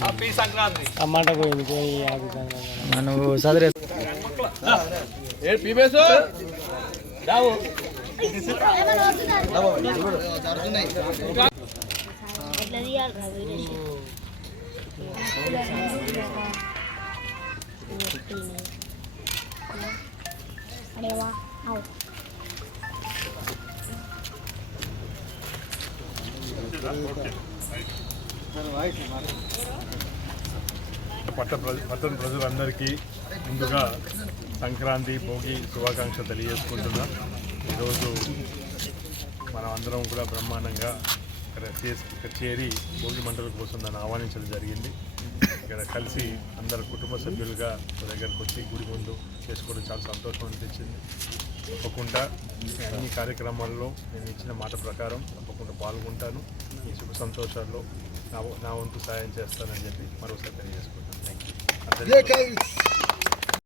Happy Sankranti టమాట పోయింది పోయి నువ్వు చదివే ఏ పీబేసు రావు పట్టణ ప్రజలందరికీ ముందుగా సంక్రాంతి భోగి శుభాకాంక్షలు తెలియజేసుకుంటున్నా. ఈరోజు మనం అందరం కూడా బ్రహ్మాండంగా ఇక్కడ చేరి భోగి మంటల కోసం దాన్ని ఆహ్వానించడం జరిగింది. ఇక్కడ కలిసి అందరు కుటుంబ సభ్యులుగా దగ్గరకు వచ్చి గుడి ముందు చేసుకోవడం చాలా సంతోషం అనిపించింది. తప్పకుండా అన్ని కార్యక్రమాల్లో నేను ఇచ్చిన మాట ప్రకారం తప్పకుండా పాల్గొంటాను. ఈ శుభ సంతోషాల్లో నా వంతు సాయం చేస్తానని చెప్పి మరోసారి తెలియజేసుకుంటాను. Thank you.